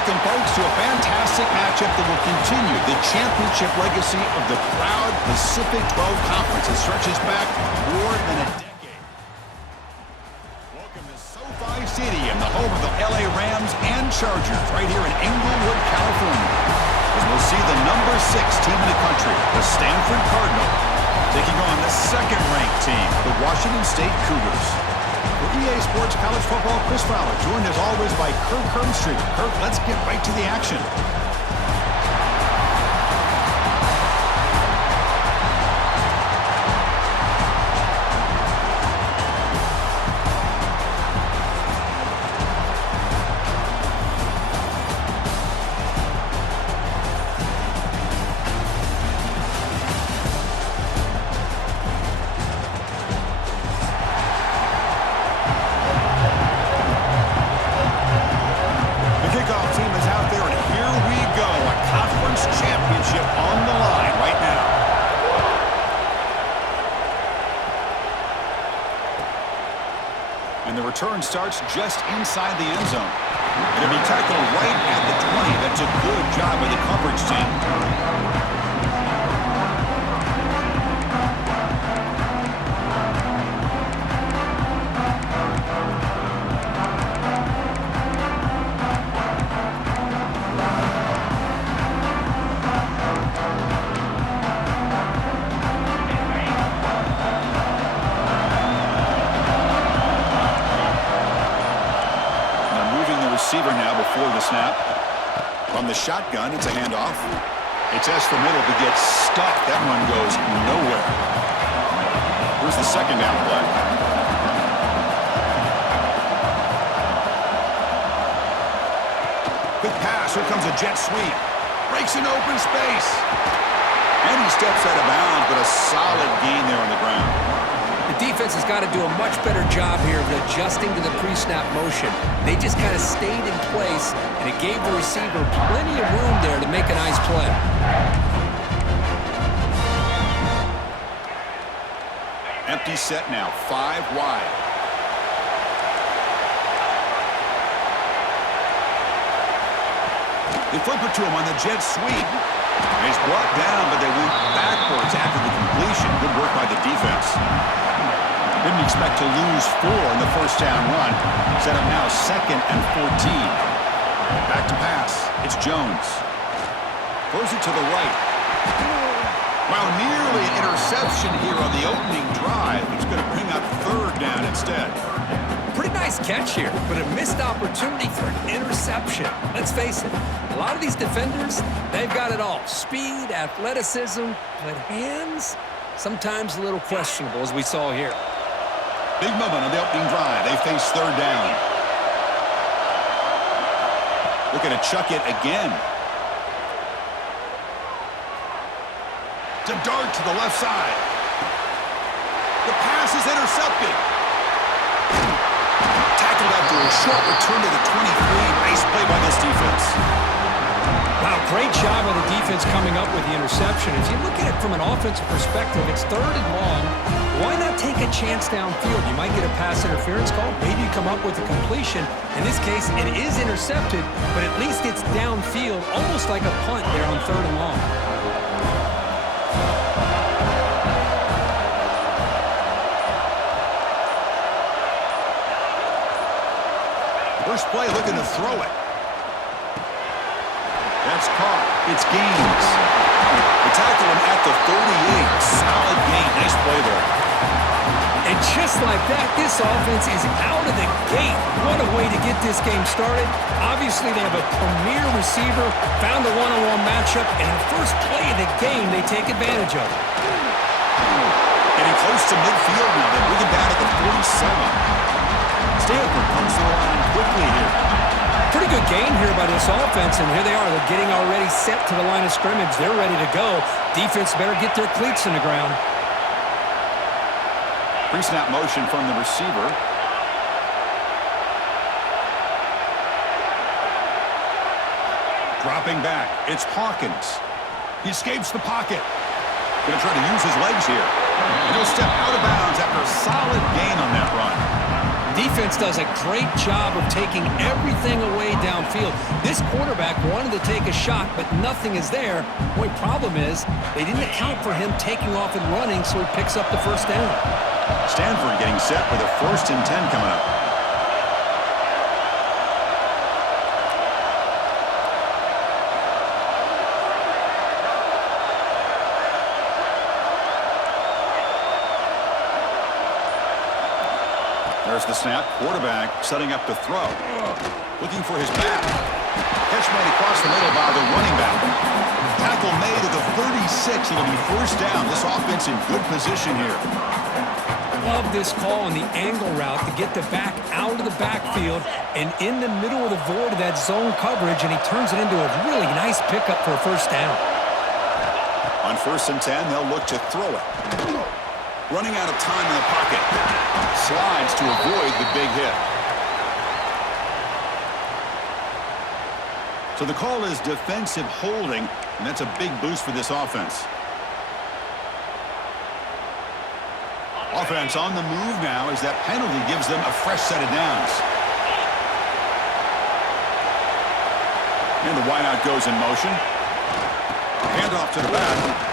Welcome, folks, to a fantastic matchup that will continue the championship legacy of the proud Pacific 12 Conference that stretches back more than a decade. Welcome to SoFi Stadium, the home of the LA Rams and Chargers, right here in Inglewood, California. As we'll see the number 6 team in the country, the Stanford Cardinal, taking on the second-ranked team, the Washington State Cougars. For EA Sports College Football, Chris Fowler, joined as always by Kirk Hermstreet. Kirk, let's get right to the action. And the return starts just inside the end zone. It'll be tackled right at the 20. That's a good job by the coverage team. Receiver now before the snap. From the shotgun, it's a handoff. It's S for middle to get stuck. That one goes nowhere. Here's the second down play. Quick pass. Here comes a jet sweep. Breaks an open space. And he steps out of bounds, but a solid gain there on the ground. The defense has got to do a much better job here of adjusting to the pre-snap motion. They just kind of stayed in place, and it gave the receiver plenty of room there to make a nice play. Empty set now, 5 wide. They flip it to him on the jet sweep. He's brought down, but they went backwards after the completion. Good work by the defense. Didn't expect to lose 4 in the first down run. Set up now 2nd and 14. Back to pass. It's Jones. Throws it to the right. Wow, nearly an interception here on the opening drive. It's going to bring up 3rd down instead. Pretty nice catch here, but a missed opportunity for an interception. Let's face it, a lot of these defenders, they've got it all. Speed, athleticism, but hands, sometimes a little questionable, as we saw here. Big moment on the opening drive. They face 3rd down. Looking to chuck it again. It's a dart to the left side. The pass is intercepted. Tackled after a short return to the 23. Nice play by this defense. Wow, great job of the defense coming up with the interception. If you look at it from an offensive perspective, it's 3rd and long. Why not take a chance downfield? You might get a pass interference call. Maybe you come up with a completion. In this case, it is intercepted, but at least it's downfield, almost like a punt there on 3rd and long. First play looking to throw it. That's caught. It's Gaines. They tackle him at the 38. Solid gain. Nice play there. And just like that, this offense is out of the gate. What a way to get this game started. Obviously, they have a premier receiver, found a one-on-one matchup, and the first play of the game they take advantage of. Getting close to midfield now. They bring him down at the 47. Stanford comes to the line quickly here. Pretty good game here by this offense, and here they are. They're getting already set to the line of scrimmage. They're ready to go. Defense better get their cleats in the ground. Pre-snap motion from the receiver. Dropping back. It's Hawkins. He escapes the pocket. Going to try to use his legs here. And he'll step out of bounds after a solid gain on that run. Defense does a great job of taking everything away downfield. This quarterback wanted to take a shot, but nothing is there. The only problem is they didn't account for him taking off and running, so he picks up the first down. Stanford getting set with a 1st and 10 coming up. There's the snap. Quarterback setting up to throw. Looking for his back. Catch made across the middle by the running back. Tackle made at the 36. It'll be first down. This offense in good position here. Love this call on the angle route to get the back out of the backfield and in the middle of the void of that zone coverage, and he turns it into a really nice pickup for a first down. On 1st and 10, they'll look to throw it. Running out of time in the pocket. Slides to avoid the big hit. So the call is defensive holding, and that's a big boost for this offense. Offense on the move now as that penalty gives them a fresh set of downs. And the wideout goes in motion. Handoff to the back.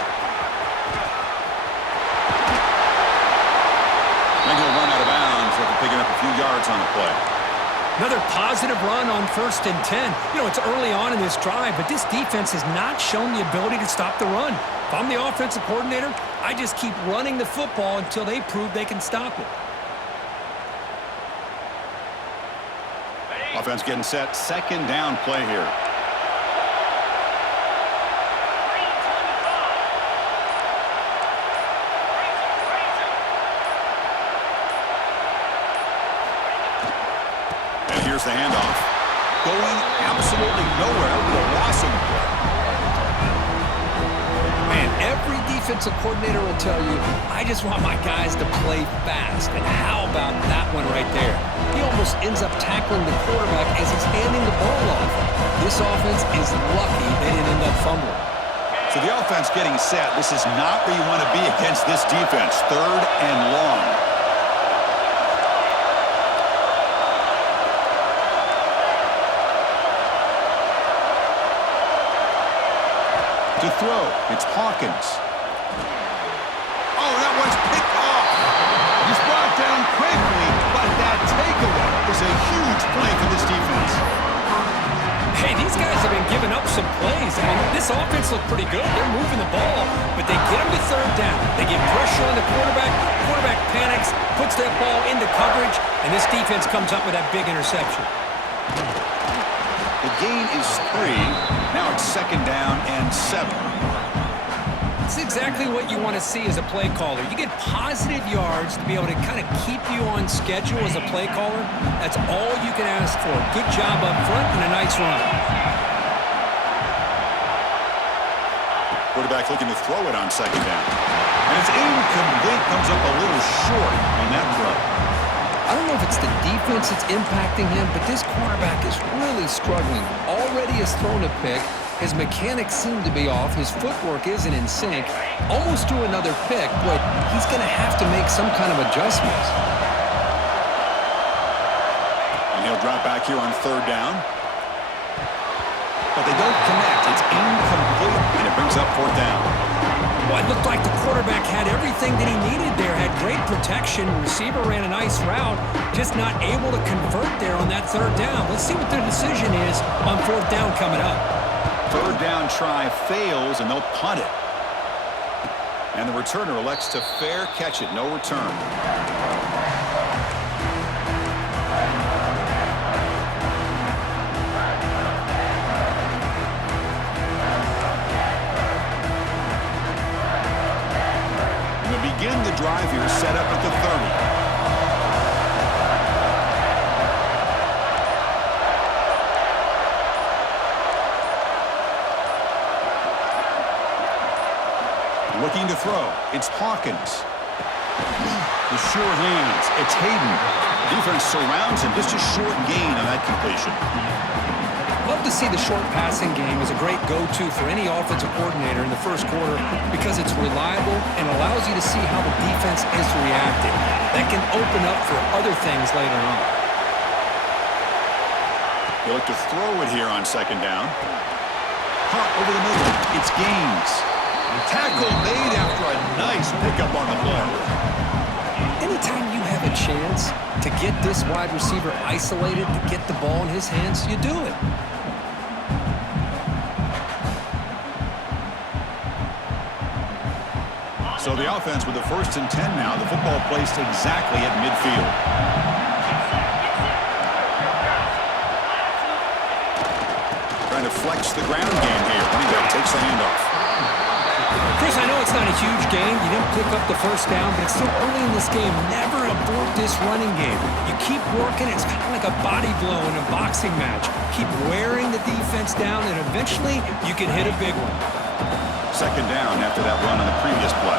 And he'll run out of bounds after picking up a few yards on the play. Another positive run on 1st and 10. You know, it's early on in this drive, but this defense has not shown the ability to stop the run. If I'm the offensive coordinator, I just keep running the football until they prove they can stop it. Offense getting set. 2nd down play here. Here's the handoff. Going absolutely nowhere with a loss of the play. Man, every defensive coordinator will tell you, I just want my guys to play fast. And how about that one right there? He almost ends up tackling the quarterback as he's handing the ball off. This offense is lucky they didn't end up fumbling. So the offense getting set. This is not where you want to be against this defense. 3rd and long. To throw, it's Hawkins. Oh, that one's picked off. He's brought down quickly, but that takeaway is a huge play for this defense. Hey, these guys have been giving up some plays. I mean, this offense looked pretty good. They're moving the ball, but they get him to 3rd down. They get pressure on the quarterback. Quarterback panics, puts that ball into coverage, and this defense comes up with that big interception. The gain is 3. Now it's 2nd down and 7. It's exactly what you want to see as a play caller. You get positive yards to be able to kind of keep you on schedule as a play caller. That's all you can ask for. Good job up front and a nice run. Quarterback looking to throw it on 2nd down. And it's incomplete. Comes up a little short on that throw. I don't know if it's the defense that's impacting him, but this quarterback is really struggling. Already has thrown a pick. His mechanics seem to be off. His footwork isn't in sync. Almost threw another pick, but he's going to have to make some kind of adjustments. And he'll drop back here on 3rd down. But they don't connect. It's incomplete, and it brings up 4th down. Well, it looked like the quarterback had everything that he needed there. Had great protection. Receiver ran a nice route. Just not able to convert there on that 3rd down. Let's see what their decision is on 4th down coming up. 3rd down try fails, and they'll punt it. And the returner elects to fair catch it. No return. Begin the drive here, set up at the 30. Looking to throw. It's Hawkins. The sure hands. It's Hayden. Defense surrounds him. Just a short gain on that completion. Love to see the short passing game as a great go-to for any offensive coordinator in the first quarter because it's reliable and allows you to see how the defense is reacting. That can open up for other things later on. They look to throw it here on second down. Caught over the middle. It's Gaines. Tackle made after a nice pickup on the play. Anytime you have a chance to get this wide receiver isolated, to get the ball in his hands, you do it. So the offense with the 1st and 10 now. The football placed exactly at midfield. Trying to flex the ground game here. Running back takes the handoff. Chris, I know it's not a huge gain. You didn't pick up the first down, but it's still early in this game. Never abort this running game. You keep working. It's kind of like a body blow in a boxing match. Keep wearing the defense down, and eventually you can hit a big one. Second down after that run on the previous play.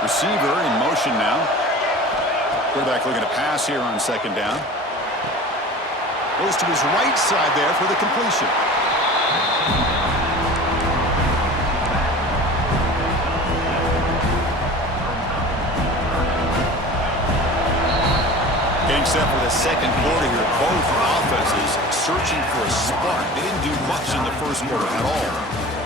Receiver in motion now. Quarterback looking to pass here on second down. Goes to his right side there for the completion. Getting set for the second quarter here. Both offenses searching for a spark. They didn't do much in the first quarter at all.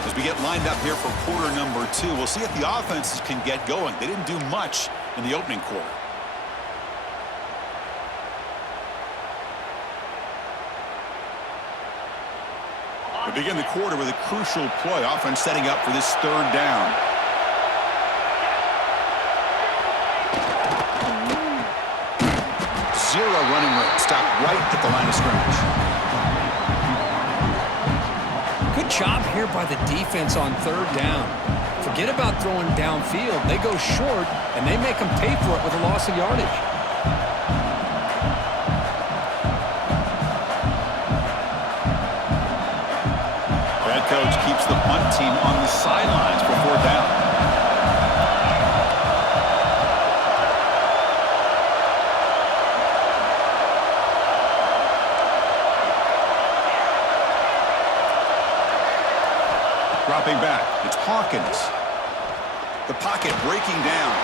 As we get lined up here for quarter number 2, we'll see if the offenses can get going. They didn't do much in the opening quarter. We begin the quarter with a crucial play. Offense setting up for this third down. Zero running room. Stop right at the line of scrimmage. Good job here by the defense on third down. Forget about throwing downfield. They go short, and they make them pay for it with a loss of yardage. Head coach keeps the punt team on the sidelines for fourth down. Dropping back, it's Hawkins. The pocket breaking down.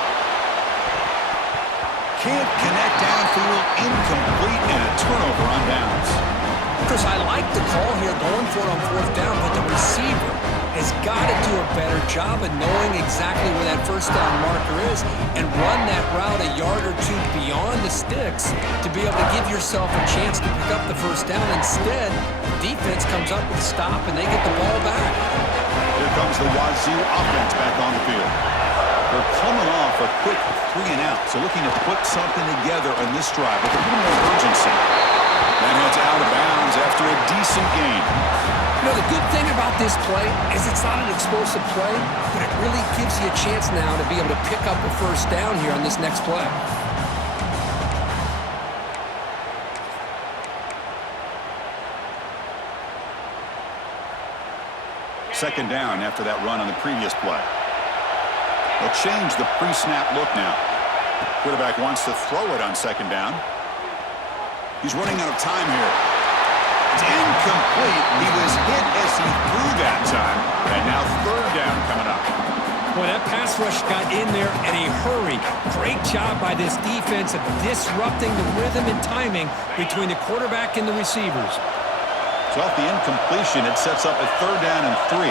Can't connect downfield, incomplete, and a turnover on downs. Chris, I like the call here going for it on fourth down, but the receiver has got to do a better job of knowing exactly where that first down marker is and run that route a yard or two beyond the sticks to be able to give yourself a chance to pick up the first down. Instead, the defense comes up with a stop and they get the ball back. Here comes the Wazoo offense back on the field. They're coming off a quick 3 and out, so looking to put something together on this drive with a little more urgency. That heads out of bounds after a decent gain. You know, the good thing about this play is it's not an explosive play, but it really gives you a chance now to be able to pick up a first down here on this next play. Second down after that run on the previous play. They'll change the pre-snap look now. Quarterback wants to throw it on second down. He's running out of time here. It's incomplete. He was hit as he threw that time. And now third down coming up. Boy, that pass rush got in there in a hurry. Great job by this defense of disrupting the rhythm and timing between the quarterback and the receivers. So off the incompletion, it sets up a third down and 3.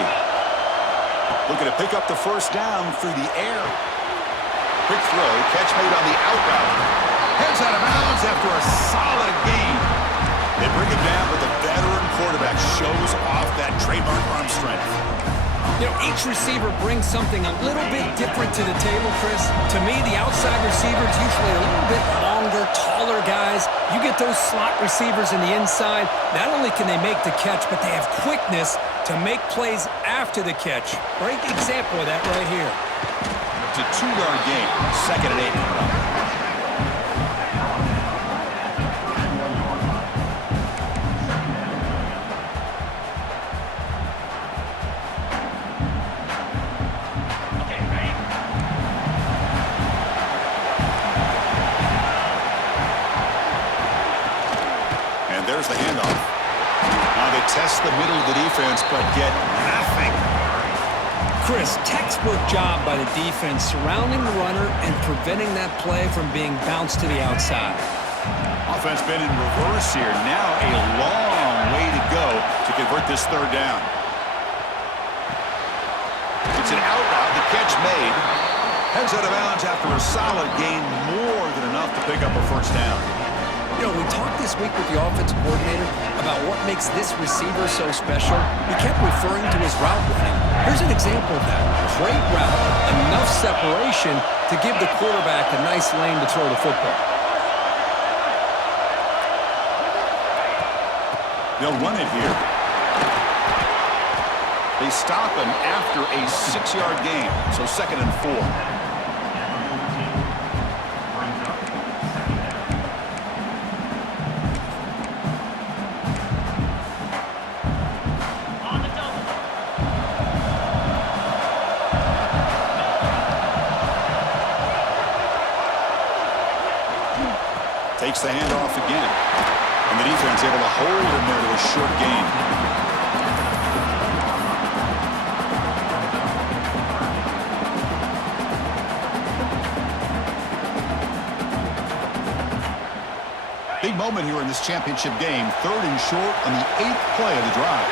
Looking to pick up the first down through the air. Quick throw, catch made on the out route. Heads out of bounds after a solid gain. They bring him down, but the veteran quarterback shows off that trademark arm strength. You know, each receiver brings something a little bit different to the table, Chris. To me, the outside receivers usually a little bit longer, taller guys. You get those slot receivers in the inside, not only can they make the catch, but they have quickness to make plays after the catch. Great example of that right here. It's a 2-yard gain, second and 8 coming up. the handoff. Now they test the middle of the defense, but get nothing. Chris, textbook job by the defense surrounding the runner and preventing that play from being bounced to the outside. Offense been in reverse here. Now a long way to go to convert this third down. It's an out route. The catch made. Heads out of bounds after a solid gain, more than enough to pick up a first down. You know, we talked this week with the offensive coordinator about what makes this receiver so special. He kept referring to his route running. Here's an example of that. Great route, enough separation to give the quarterback a nice lane to throw the football. They'll run it here. They stop him after a 6-yard gain, so 2nd and 4. Takes the handoff again. And the defense able to hold him there to a short gain. Big moment here in this championship game. 3rd and short on the 8th play of the drive.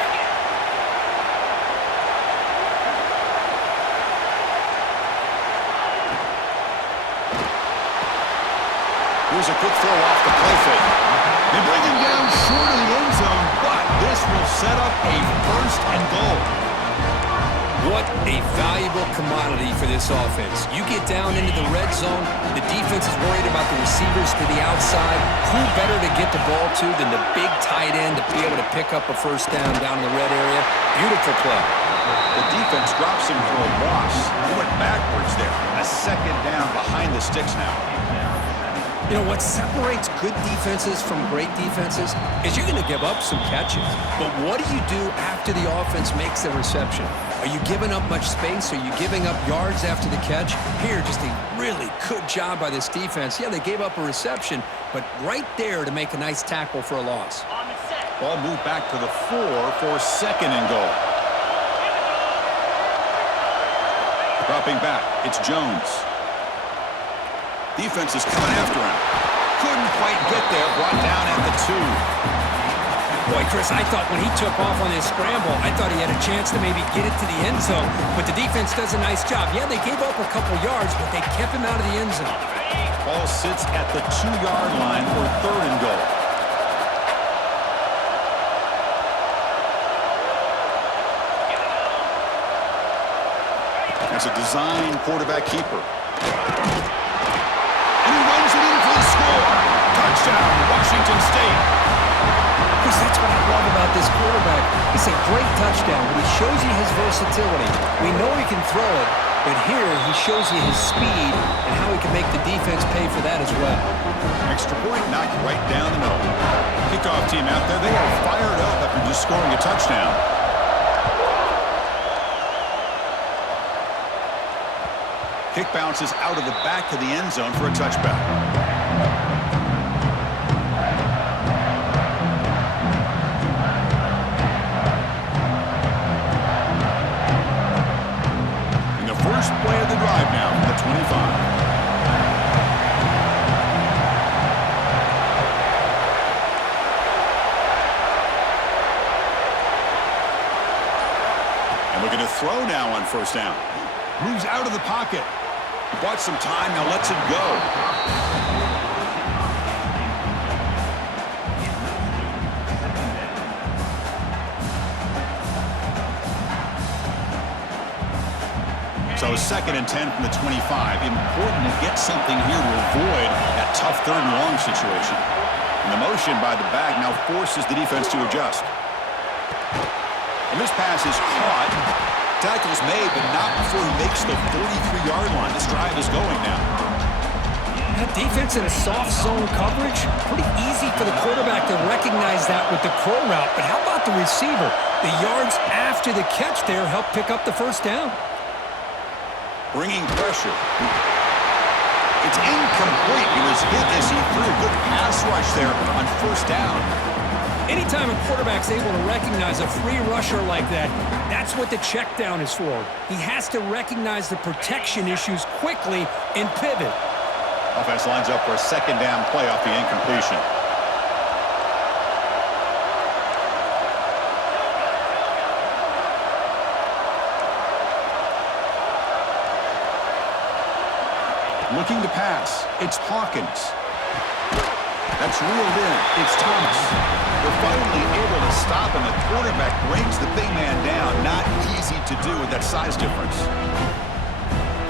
Here's a quick throw off the play fake. They bring him down short of the end zone, but this will set up a 1st and goal. What a valuable commodity for this offense. You get down into the red zone, the defense is worried about the receivers to the outside. Who better to get the ball to than the big tight end to be able to pick up a first down in the red area? Beautiful play. The defense drops him for a loss. He went backwards there. A 2nd down behind the sticks now. You know, what separates good defenses from great defenses is you're going to give up some catches. But what do you do after the offense makes the reception? Are you giving up much space? Are you giving up yards after the catch? Here, just a really good job by this defense. Yeah, they gave up a reception, but right there to make a nice tackle for a loss. Ball moved back to the 4 for 2nd and goal. Dropping back, it's Jones. Defense is coming after him. Couldn't quite get there. Brought down at the 2. Boy, Chris, I thought when he took off on his scramble, I thought he had a chance to maybe get it to the end zone. But the defense does a nice job. Yeah, they gave up a couple yards, but they kept him out of the end zone. Ball sits at the 2-yard line for 3rd and goal. That's a design quarterback keeper. Touchdown, Washington State. Chris, that's what I love about this quarterback. It's a great touchdown, but he shows you his versatility. We know he can throw it, but here he shows you his speed and how he can make the defense pay for that as well. Extra point knocked right down the middle. Kickoff team out there, they are fired up after just scoring a touchdown. Kick bounces out of the back of the end zone for a touchback. First play of the drive now from the 25. And looking to throw now on 1st down. Moves out of the pocket. He bought some time, now lets it go. So 2nd and 10 from the 25. Important to get something here to avoid that tough 3rd and long situation. And the motion by the back now forces the defense to adjust. And this pass is caught. Tackle's made, but not before he makes the 43-yard line. This drive is going now. That defense in a soft zone coverage, pretty easy for the quarterback to recognize that with the crow route. But how about the receiver? The yards after the catch there help pick up the 1st down. Bringing pressure. It's incomplete. He was hit as he threw a good pass rush there on 1st down. Anytime a quarterback's able to recognize a free rusher like that, that's what the check down is for. He has to recognize the protection issues quickly and pivot. Offense lines up for a second down play off the incompletion. Looking to pass. It's Hawkins. That's reeled in. It's Thomas. They're finally able to stop, and the quarterback brings the big man down. Not easy to do with that size difference.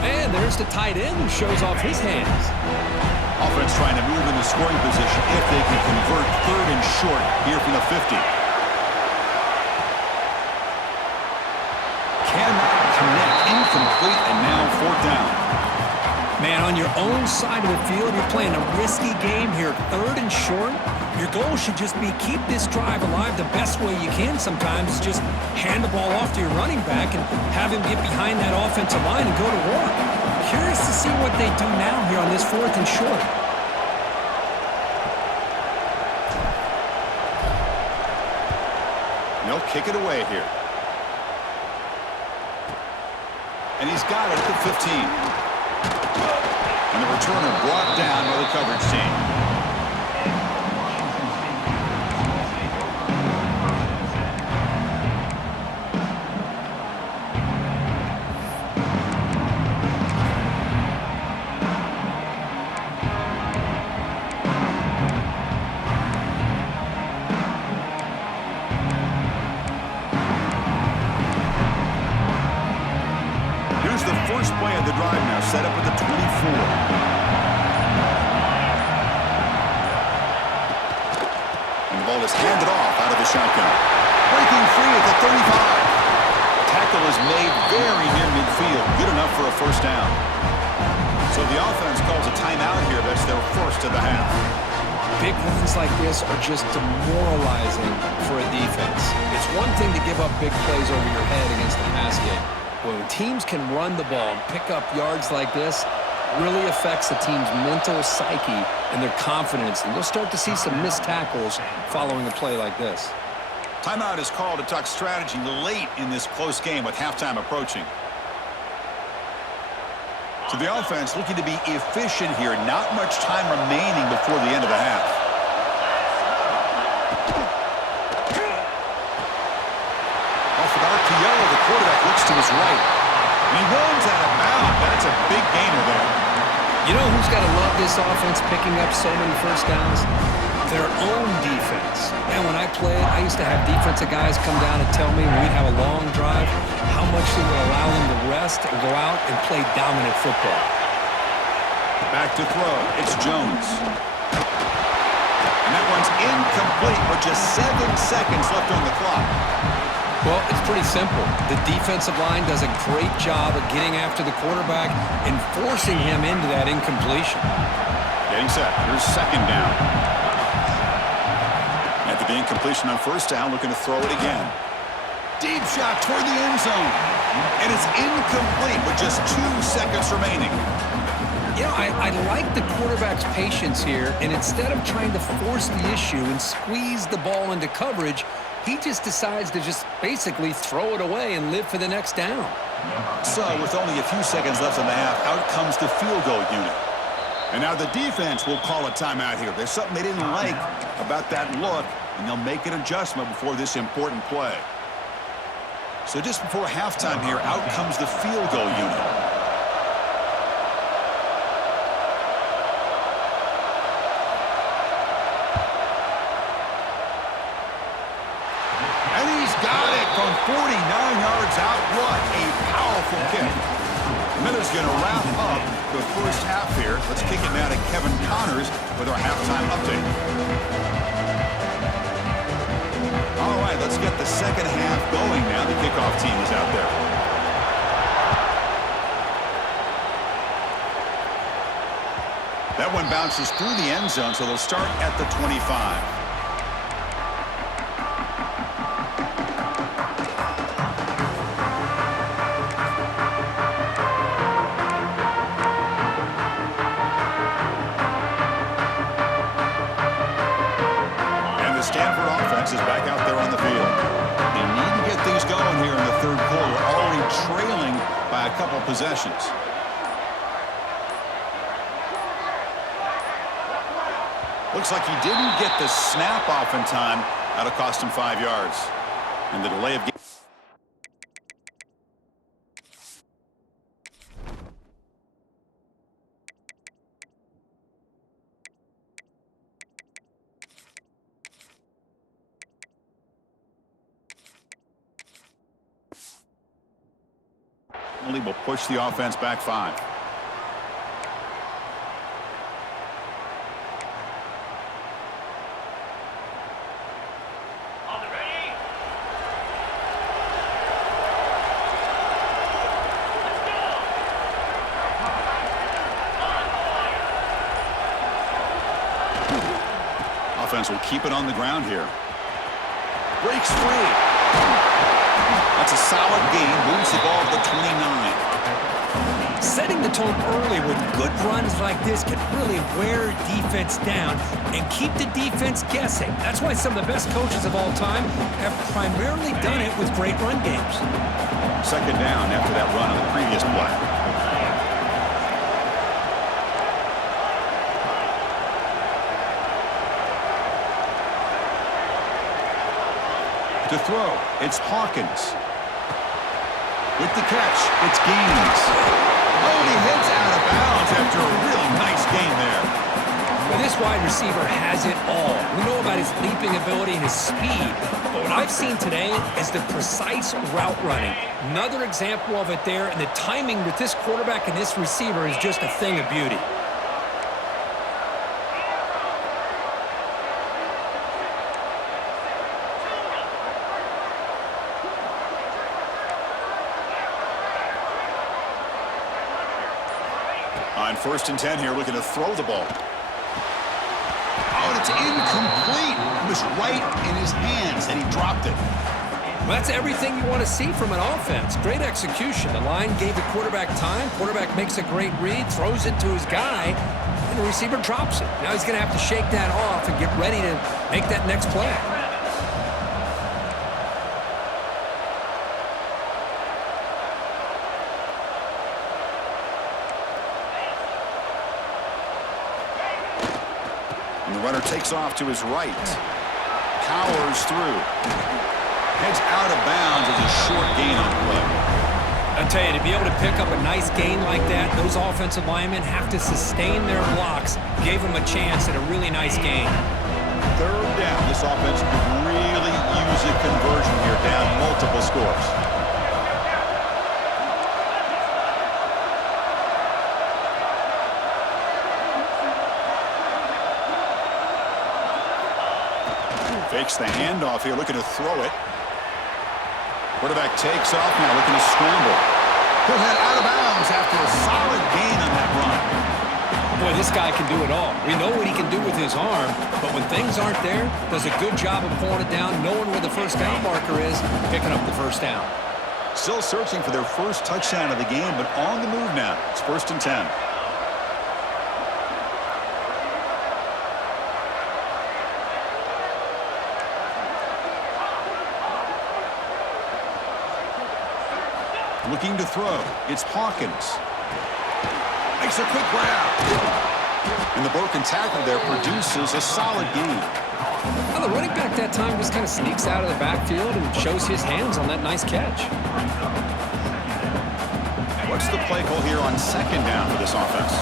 And there's the tight end who shows off his hands. Offense trying to move in the scoring position if they can convert third and short here from the 50. Cannot connect. Incomplete, and now fourth down. Man, on your own side of the field, you're playing a risky game here. Third and short. Your goal should just be keep this drive alive the best way you can sometimes. Is just hand the ball off to your running back and have him get behind that offensive line and go to work. Curious to see what they do now here on this fourth and short. They'll kick it away here. And he's got it at the 15. And the returner brought down by the coverage team. Here's the first play of the drive now, set up at the 24. And the ball is handed off out of the shotgun. Breaking free at the 35. Tackle is made very near midfield. Good enough for a first down. So the offense calls a timeout here. That's their first of the half. Big runs like this are just demoralizing for a defense. It's one thing to give up big plays over your head against the pass game. When teams can run the ball and pick up yards like this, really affects the team's mental psyche and their confidence. And you'll start to see some missed tackles following a play like this. Timeout is called to talk strategy late in this close game with halftime approaching. So the offense looking to be efficient here. Not much time remaining before the end of the half. Off an RPO, the quarterback looks to his right. And he runs out of bounds. That's a big gainer there. You know who's got to love this offense picking up so many first downs? Their own defense. And when I played, I used to have defensive guys come down and tell me when we'd have a long drive how much they would allow them to rest and go out and play dominant football. Back to throw. It's Jones. And that one's incomplete with just 7 seconds left on the clock. Well, it's pretty simple. The defensive line does a great job of getting after the quarterback and forcing him into that incompletion. Getting set. Here's second down. After the incompletion on first down, looking to throw it again. Deep shot toward the end zone. And it's incomplete with just 2 seconds remaining. You know, I like the quarterback's patience here, and instead of trying to force the issue and squeeze the ball into coverage, he just decides to just basically throw it away and live for the next down. So, with only a few seconds left in the half, out comes the field goal unit. And now the defense will call a timeout here. There's something they didn't like about that look, and they'll make an adjustment before this important play. So just before halftime here, out comes the field goal unit. And he's got it from 49 yards out. What a powerful kick. Miller's going to wrap up the first half here. Let's kick it now to Kevin Connors with our halftime update. All right, let's get the second half going now. The kickoff team is out there. That one bounces through the end zone, so they'll start at the 25. third quarter, already trailing by a couple possessions. Looks like he didn't get the snap off in time. That'll cost him 5 yards. And the delay of game. Only will push the offense back 5. Offense will keep it on the ground here. Breaks free. That's a solid gain. Moves the ball to the 29. Setting the tone early with good runs like this can really wear defense down and keep the defense guessing. That's why some of the best coaches of all time have primarily done it with great run games. Second down after that run on the previous play. To throw, it's Hawkins. With the catch, it's Gaines. Oh, and he heads out of bounds after a really nice gain there. Well, this wide receiver has it all. We know about his leaping ability and his speed, but what I've seen today is the precise route running. Another example of it there, and the timing with this quarterback and this receiver is just a thing of beauty. On 1st and 10 here, looking to throw the ball. Oh, and it's incomplete. It was right in his hands, and he dropped it. Well, that's everything you want to see from an offense. Great execution. The line gave the quarterback time. Quarterback makes a great read, throws it to his guy, and the receiver drops it. Now he's going to have to shake that off and get ready to make that next play. And the runner takes off to his right. Powers through. Heads out of bounds as a short gain on the play. I'll tell you, to be able to pick up a nice gain like that, those offensive linemen have to sustain their blocks. Gave them a chance at a really nice gain. Third down. This offense could really use a conversion here, down multiple scores. Fakes the handoff here, looking to throw it. Quarterback takes off now, looking to scramble. He'll head out of bounds after a solid gain on that run. Boy, this guy can do it all. We know what he can do with his arm, but when things aren't there, does a good job of pulling it down, knowing where the first down marker is, picking up the first down. Still searching for their first touchdown of the game, but on the move now. It's 1st and 10. Looking to throw. It's Hawkins. Makes a quick grab. And the broken tackle there produces a solid gain. Well, the running back that time just kind of sneaks out of the backfield and shows his hands on that nice catch. What's the play call here on 2nd down for this offense?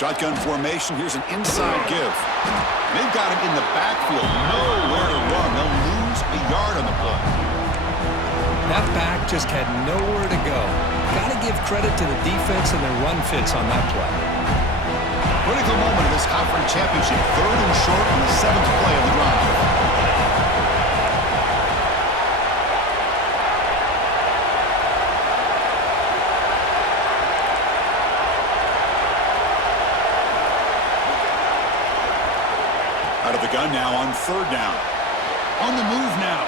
Shotgun formation. Here's an inside give. They've got him in the backfield. Nowhere to run. They'll lose a yard on the play. That back just had nowhere to go. Got to give credit to the defense and their run fits on that play. Critical moment of this conference championship. 3rd and short on the 7th play of the drive. Out of the gun now on 3rd down. On the move now.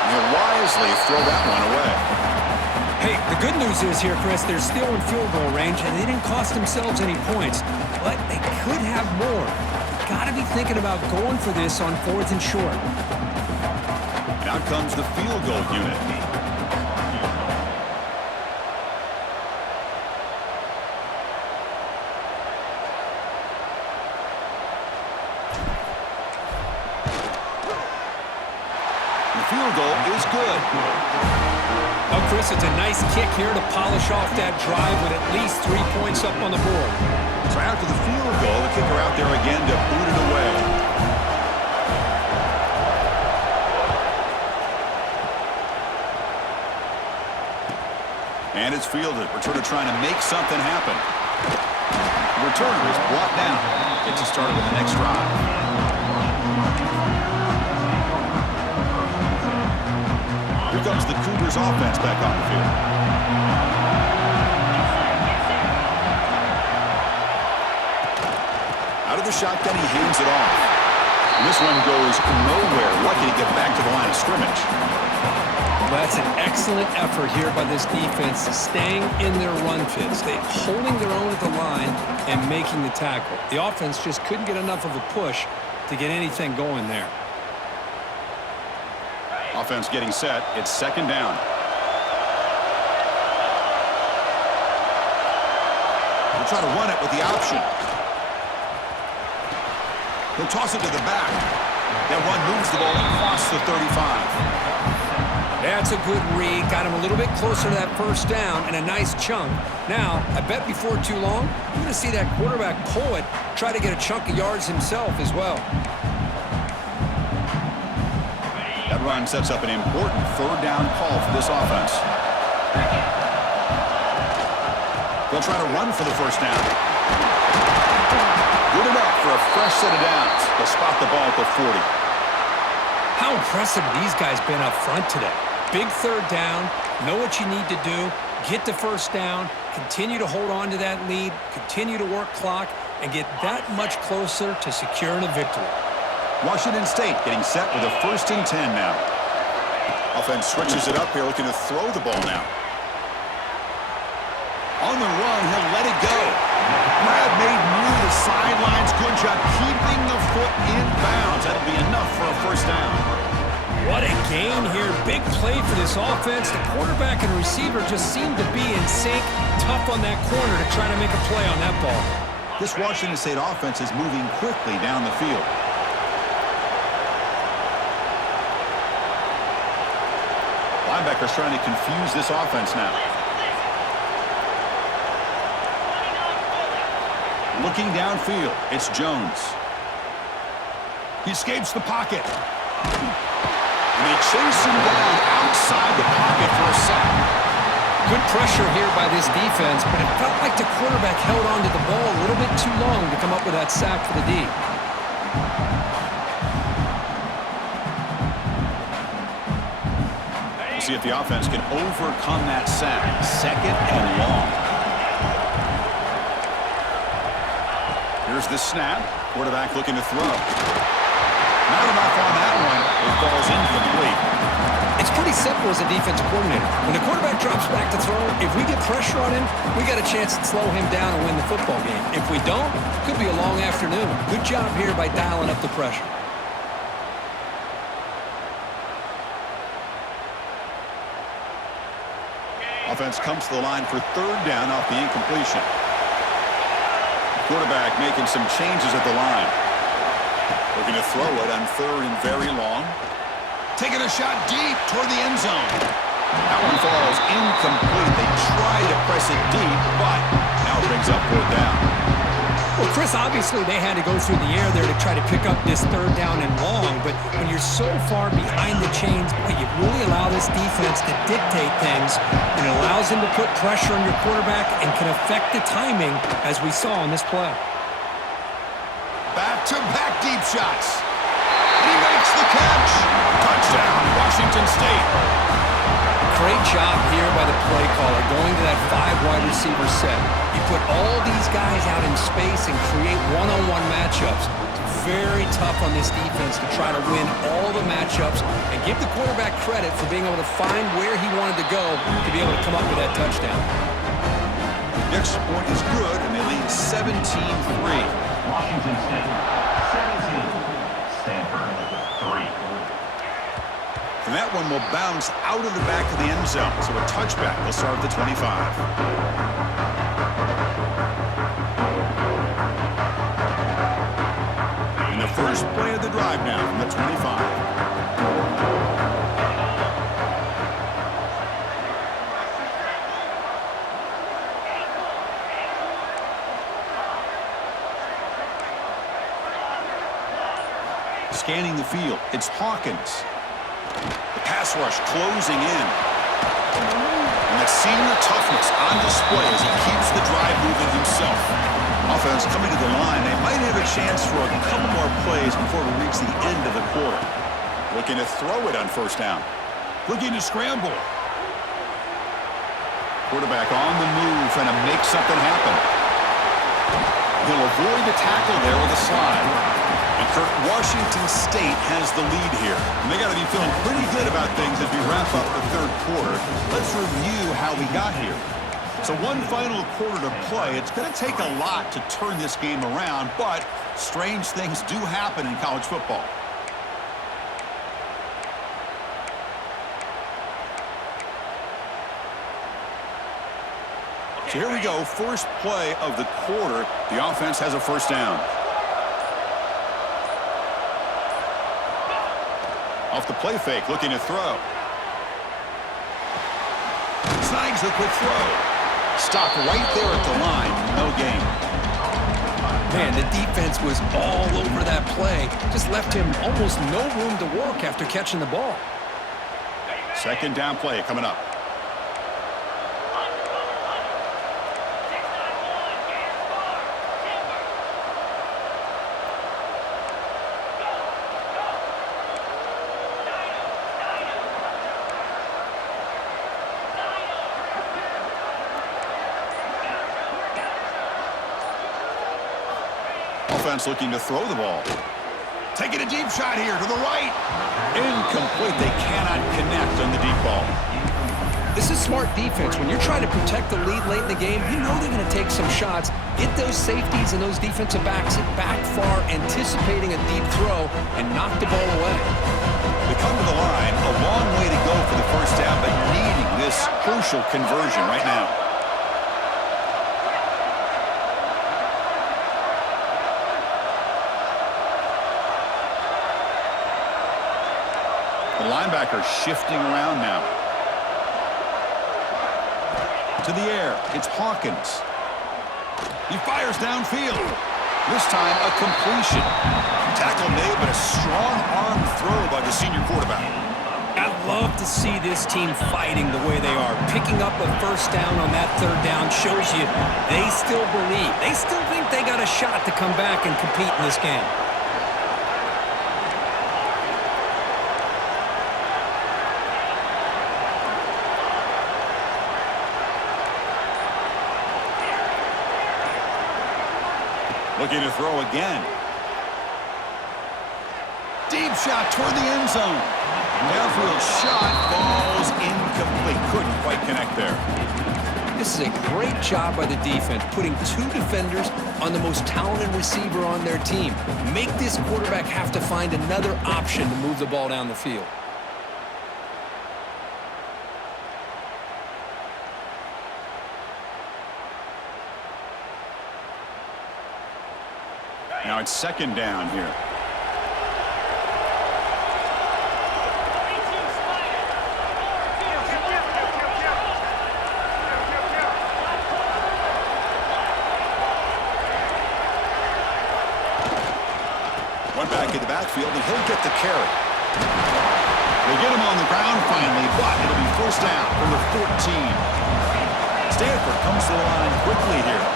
And he'll wisely throw that one away. Hey, the good news is here, Chris, they're still in field goal range, and they didn't cost themselves any points, but they could have more. Got to be thinking about going for this on 4th and short. And out comes the field goal unit. The field goal is good. Oh, Chris, it's a nice kick here to polish off that drive with at least 3 points up on the board. So after the field goal, the kicker out there again to boot it away. And it's fielded. Returner trying to make something happen. The returner is brought down. Gets us started with the next drive. Here comes the Cougars offense back on the field. Out of the shotgun, he hands it off. And this one goes nowhere. Lucky to get back to the line of scrimmage. Well, that's an excellent effort here by this defense, staying in their run fits. They holding their own at the line and making the tackle. The offense just couldn't get enough of a push to get anything going there. Offense getting set. It's 2nd down. We'll try to run it with the option. He'll toss it to the back. That run moves the ball across the 35. That's a good read. Got him a little bit closer to that 1st down and a nice chunk. Now, I bet before too long, you're going to see that quarterback pull it, try to get a chunk of yards himself as well. That run sets up an important 3rd down call for this offense. They'll try to run for the 1st down. Good enough for a fresh set of downs. They'll spot the ball at the 40. How impressive have these guys been up front today? Big 3rd down, know what you need to do, get the 1st down, continue to hold on to that lead, continue to work clock, and get that much closer to securing a victory. Washington State getting set with a 1st and 10 now. Offense switches it up here, looking to throw the ball now. On the run, he'll let it go. Brad made near the sidelines. Good job keeping the foot in bounds. That'll be enough for a 1st down. What a gain here. Big play for this offense. The quarterback and receiver just seem to be in sync. Tough on that corner to try to make a play on that ball. This Washington State offense is moving quickly down the field. Linebackers trying to confuse this offense now. Looking downfield, it's Jones. He escapes the pocket. And they chase him down outside the pocket for a sack. Good pressure here by this defense, but it felt like the quarterback held on to the ball a little bit too long to come up with that sack for the D. We'll see if the offense can overcome that sack. 2nd and long. Here's the snap. Quarterback looking to throw. Not enough on that one. It falls incomplete. It's pretty simple as a defensive coordinator. When the quarterback drops back to throw, if we get pressure on him, we got a chance to slow him down and win the football game. If we don't, could be a long afternoon. Good job here by dialing up the pressure. Offense comes to the line for 3rd down off the incompletion. Quarterback making some changes at the line. Looking to throw it on 3rd and very long. Taking a shot deep toward the end zone. That one falls incomplete. They try to press it deep, but now it brings up 4th down. Well, Chris, obviously they had to go through the air there to try to pick up this 3rd down and long, but when you're so far behind the chains, you really allow this defense to dictate things, and it allows them to put pressure on your quarterback and can affect the timing, as we saw in this play. Back-to-back deep shots. He makes the catch. Touchdown, Washington State. Great job here by the play caller going to that 5 wide receiver set. You put all these guys out in space and create one-on-one matchups. It's very tough on this defense to try to win all the matchups and give the quarterback credit for being able to find where he wanted to go to be able to come up with that touchdown. The extra point is good, and they lead 17-3. Washington State, 17. Stanford, 3. And that one will bounce out of the back of the end zone. So a touchback will start at the 25. And the first play of the drive now from the 25. Scanning the field, it's Hawkins. The pass rush closing in. And that senior toughness on display as he keeps the drive moving himself. Offense coming to the line. They might have a chance for a couple more plays before we reach the end of the quarter. Looking to throw it on first down. Looking to scramble. Quarterback on the move, trying to make something happen. He'll avoid the tackle there with a slide. And Kirk, Washington State has the lead here. And they got to be feeling pretty good about things as we wrap up the third quarter. Let's review how we got here. So one final quarter to play. It's going to take a lot to turn this game around, but strange things do happen in college football. So here we go, first play of the quarter. The offense has a first down. Off the play fake, looking to throw. Snags a quick throw. Stopped right there at the line, no gain. Man, the defense was all over that play. Just left him almost no room to work after catching the ball. Second down play coming up. Offense looking to throw the ball. Taking a deep shot here to the right. Incomplete. They cannot connect on the deep ball. This is smart defense. When you're trying to protect the lead late in the game, you know they're going to take some shots, get those safeties and those defensive backs back far, anticipating a deep throw, and knock the ball away. They come to the line, a long way to go for the first down, but needing this crucial conversion right now. The linebacker shifting around now. To the air, it's Hawkins. He fires downfield. This time a completion. Tackle made, but a strong arm throw by the senior quarterback. I love to see this team fighting the way they are. Picking up a first down on that third down shows you they still believe. They still think they got a shot to come back and compete in this game. Looking to throw again. Deep shot toward the end zone. Downfield shot falls incomplete. Couldn't quite connect there. This is a great job by the defense, putting two defenders on the most talented receiver on their team. Make this quarterback have to find another option to move the ball down the field. Now it's second down here. One back in the backfield, and he'll get the carry. They get him on the ground finally, but it'll be first down from the 14. Stanford comes to the line quickly here.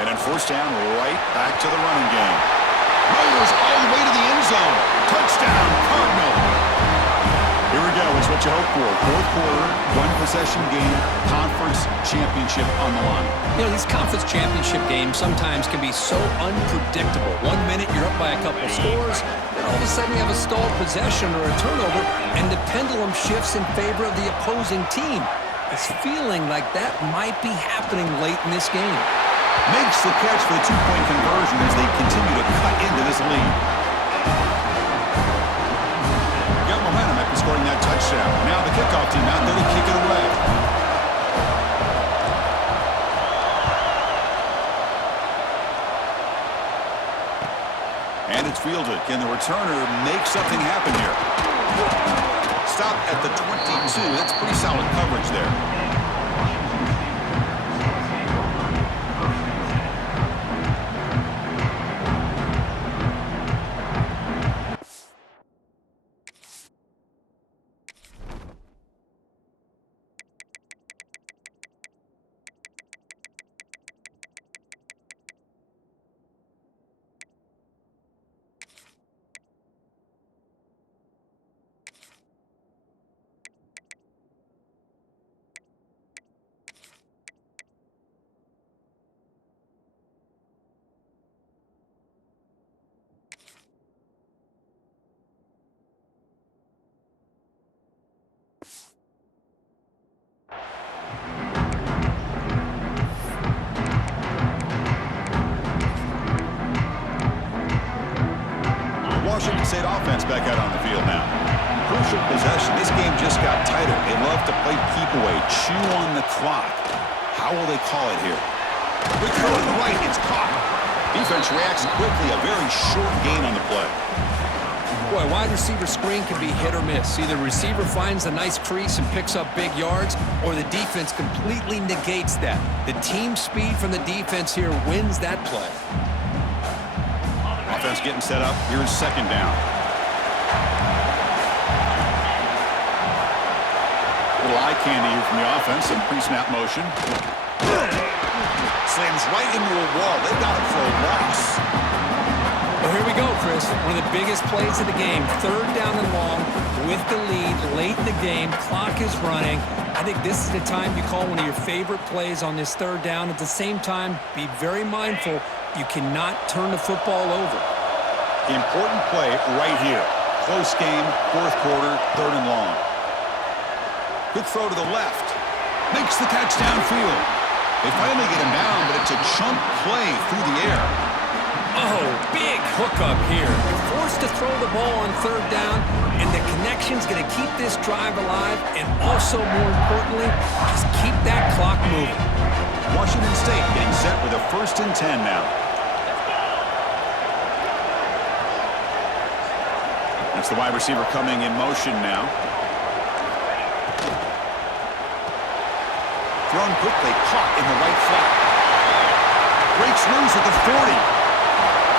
And on first down, right back to the running game. Motors all the way to the end zone. Touchdown, Cardinal. Here we go. It's what you hope for. Fourth quarter, one-possession game, conference championship on the line. You know, these conference championship games sometimes can be so unpredictable. 1 minute you're up by a couple scores, then all of a sudden you have a stalled possession or a turnover, and the pendulum shifts in favor of the opposing team. It's feeling like that might be happening late in this game. Makes the catch for the two-point conversion as they continue to cut into this lead. Got momentum after scoring that touchdown. Now the kickoff team out there to kick it away. And it's fielded. Can the returner make something happen here? Stop at the 22. That's pretty solid coverage there. Washington State offense back out on the field now. Crucial possession. This game just got tighter. They love to play keep away, chew on the clock. How will they call it here? Quick throw to the right. It's caught. Defense reacts quickly. A very short gain on the play. Boy, wide receiver screen can be hit or miss. Either the receiver finds a nice crease and picks up big yards, or the defense completely negates that. The team speed from the defense here wins that play. Offense getting set up. Here's second down. Little eye candy here from the offense. Some pre-snap motion. Slams right into a wall. They got him for a loss. Well, here we go, Chris. One of the biggest plays of the game. Third down and long with the lead late in the game. Clock is running. I think this is the time you call one of your favorite plays on this third down. At the same time, be very mindful. You cannot turn the football over. Important play right here. Close game, fourth quarter, third and long. Quick throw to the left. Makes the catch downfield. They finally get him down, but it's a chunk play through the air. Oh, big hookup here. You're forced to throw the ball on third down, and the connection's going to keep this drive alive, and also, more importantly, just keep that clock moving. Washington State getting set with a 1st and 10 now. That's the wide receiver coming in motion now. Thrown quickly, caught in the right flat. Breaks loose at the 40.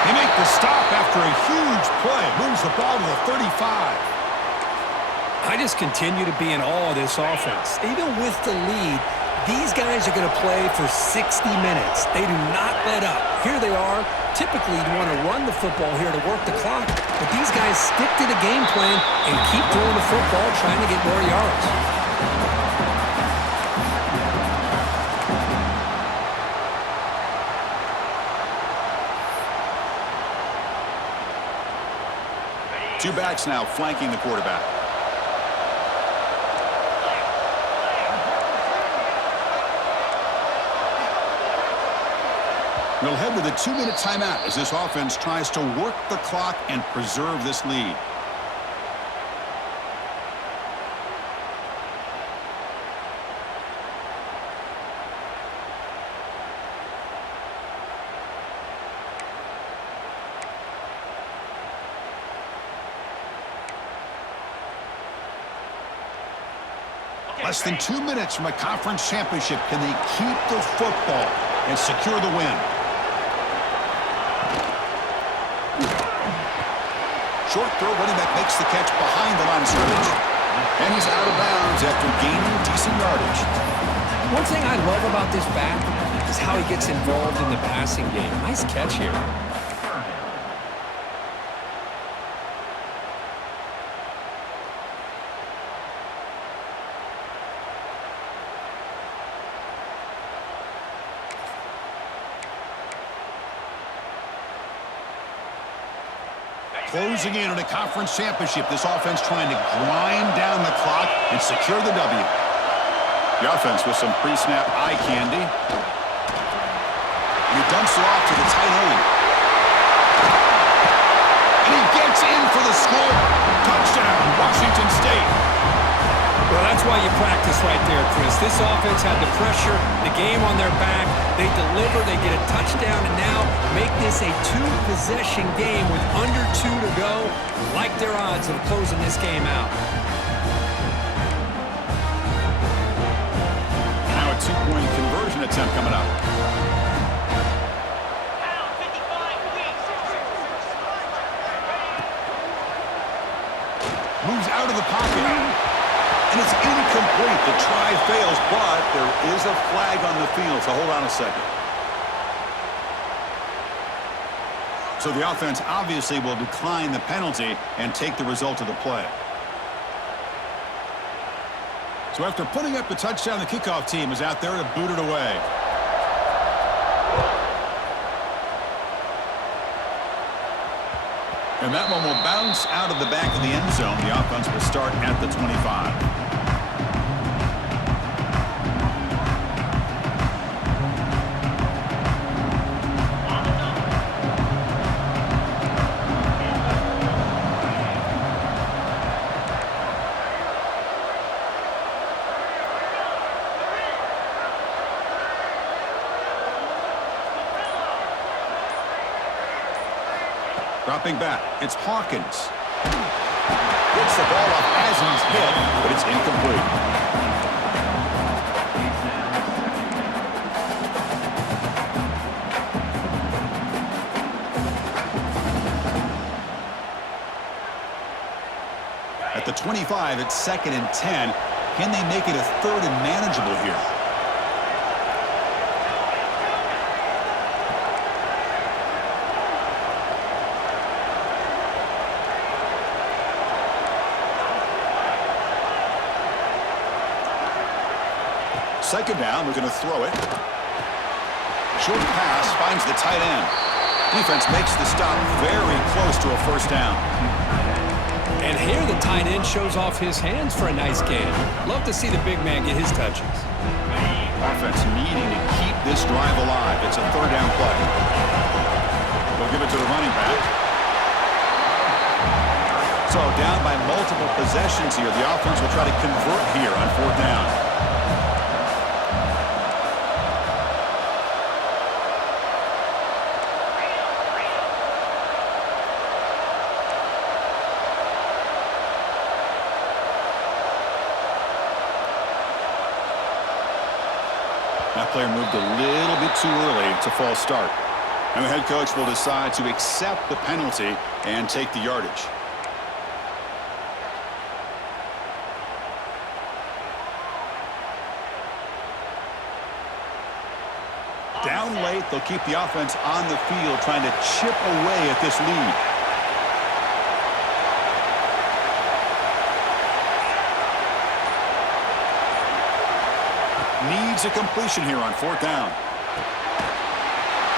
They make the stop after a huge play. Moves the ball to the 35. I just continue to be in awe of this offense. Even with the lead, these guys are going to play for 60 minutes. They do not let up. Here they are. Typically, you want to run the football here to work the clock, but these guys stick to the game plan and keep throwing the football, trying to get more yards. Two backs now flanking the quarterback. We'll head to the 2-minute timeout as this offense tries to work the clock and preserve this lead. Less than 2 minutes from a conference championship. Can they keep the football and secure the win? Short throw, running back makes the catch behind the line of scrimmage. And he's out of bounds after gaining decent yardage. One thing I love about this back, is how he gets involved in the passing game. Nice catch here. Closing in on a conference championship, this offense trying to grind down the clock and secure the W. The offense with some pre-snap eye candy. And he dumps it off to the tight end. And he gets in for the score. Touchdown, Washington State. Well, that's why you practice right there, Chris. This offense had the pressure, the game on their back. They deliver, they get a touchdown, and now make this a two-possession game with under 2 to go. Like their odds of closing this game out. Now a two-point conversion attempt coming up. Moves out of the pocket. And it's incomplete. The try fails, but there is a flag on the field, so hold on a second. So the offense obviously will decline the penalty and take the result of the play. So after putting up the touchdown, the kickoff team is out there to boot it away. And that one will bounce out of the back of the end zone. The offense will start at the 25. Dropping back, it's Hawkins. Gets the ball off as he's hit, but it's incomplete. At the 25, it's 2nd and 10. Can they make it a 3rd and manageable here? Second down, we're going to throw it. Short pass finds the tight end. Defense makes the stop very close to a first down. And here the tight end shows off his hands for a nice game. Love to see the big man get his touches. Offense needing to keep this drive alive. It's a 3rd down play. They'll give it to the running back. So down by multiple possessions here. The offense will try to convert here on 4th down. That player moved a little bit too early. It's a false start. And the head coach will decide to accept the penalty and take the yardage. Down late, they'll keep the offense on the field trying to chip away at this lead. Needs a completion here on 4th down.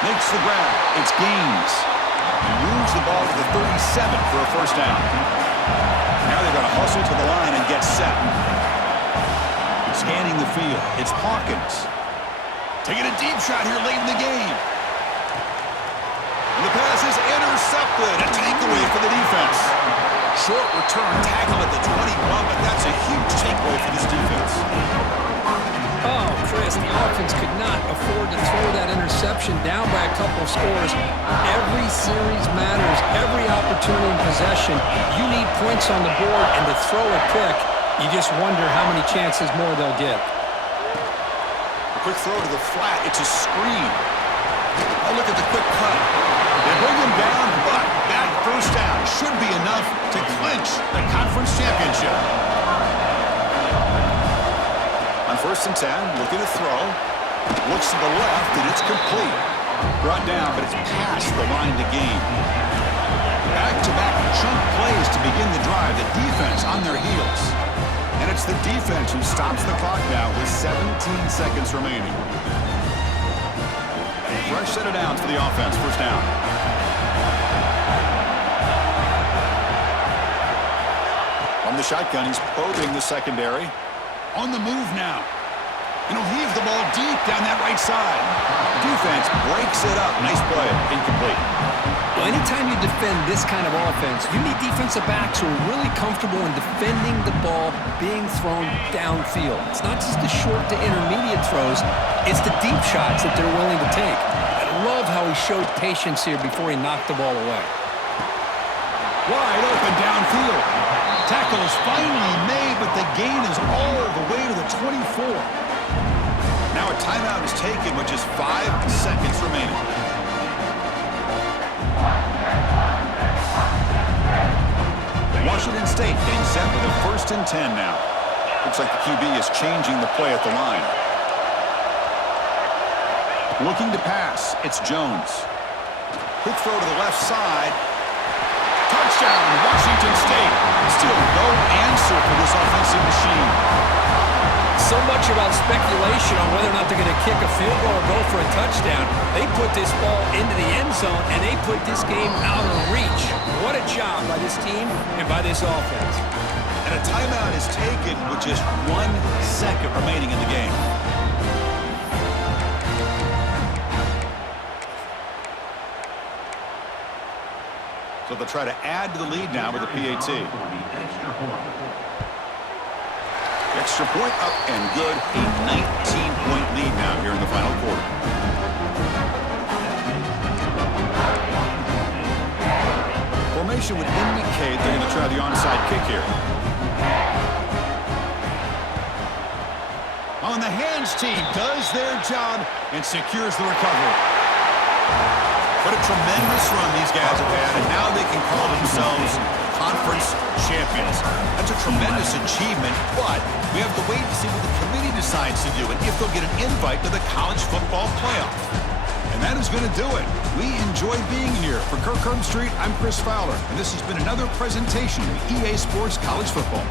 Makes the grab. It's Gaines. He moves the ball to the 37 for a first down. Now they're going to hustle to the line and get set. Scanning the field. It's Hawkins. Taking a deep shot here late in the game. And the pass is intercepted. A takeaway for the defense. Short return tackle at the 21, but that's a huge takeaway for this defense. Oh, Chris, the offense could not afford to throw that interception down by a couple of scores. Every series matters. Every opportunity in possession. You need points on the board, and to throw a pick, you just wonder how many chances more they'll get. A quick throw to the flat. It's a screen. Oh, look at the quick cut. They bring him down, but that first down should be enough to clinch the conference championship. On 1st and 10, looking to throw. Looks to the left, and it's complete. Brought down, but it's past the line to gain. Back-to-back chunk plays to begin the drive. The defense on their heels. And it's the defense who stops the clock now with 17 seconds remaining. Fresh set of downs for the offense. First down. From the shotgun, he's probing the secondary. On the move now. And he'll heave the ball deep down that right side. Defense breaks it up. Nice play. Incomplete. Well, anytime you defend this kind of offense, you need defensive backs who are really comfortable in defending the ball being thrown downfield. It's not just the short to intermediate throws, it's the deep shots that they're willing to take. I love how he showed patience here before he knocked the ball away. Wide open downfield. Tackle is finally made, but the gain is all the way to the 24. Now a timeout is taken with just 5 seconds remaining. Washington State getting set with a 1st and 10 now. Looks like the QB is changing the play at the line. Looking to pass, it's Jones. Quick throw to the left side. Touchdown, Washington State. Still no answer for this offensive machine. So much about speculation on whether or not they're going to kick a field goal or go for a touchdown. They put this ball into the end zone, and they put this game out of reach. What a job by this team and by this offense. And a timeout is taken with just 1 second remaining in the game. So they'll try to add to the lead now with a PAT. Extra point up and good. A 19-point lead now here in the final quarter. Formation would indicate they're going to try the onside kick here. On the hands team does their job and secures the recovery. What a tremendous run these guys have had, and now they can call themselves conference champions. That's a tremendous achievement, but we have to wait to see what the committee decides to do and if they'll get an invite to the college football playoff. And that is going to do it. We enjoy being here. For Kirk Herbstreit, I'm Chris Fowler, and this has been another presentation of EA Sports College Football.